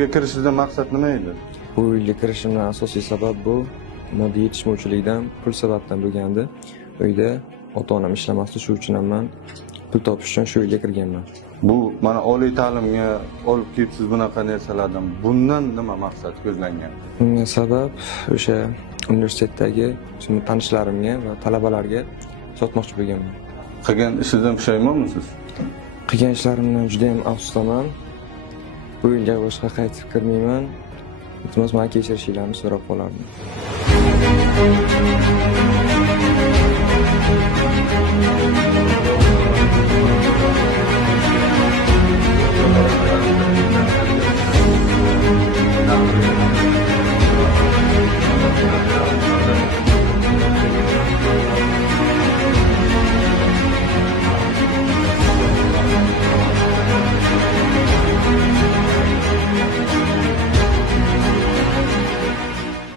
yilga kirishingizdan maqsad nima edi? Bu yilga kirishimdan asosiy sabab bu moddiy yetishmovchilikdan, pul sababdan bo'lgandi. Uyda ota-onam ishlamasdi, shu uchun ham men pul topish uchun shu yilga kirganman. Bu mana oliy ta'limga olib kelibsiz bunaqa narsalardan. Bundan nima maqsad ko'zlangan? Bunga sabab o'sha universitetdagi tanishlarimga va talabalarga sotmoqchi bo'lganman. Qilgan ishingizdan pushaymonmisiz? Qilgan ishlarimdan juda ham afsusdaman. Bu yilga boshqa qaytib kirmayman. Iltimos, meni kechirishingizni so'rab qolardim.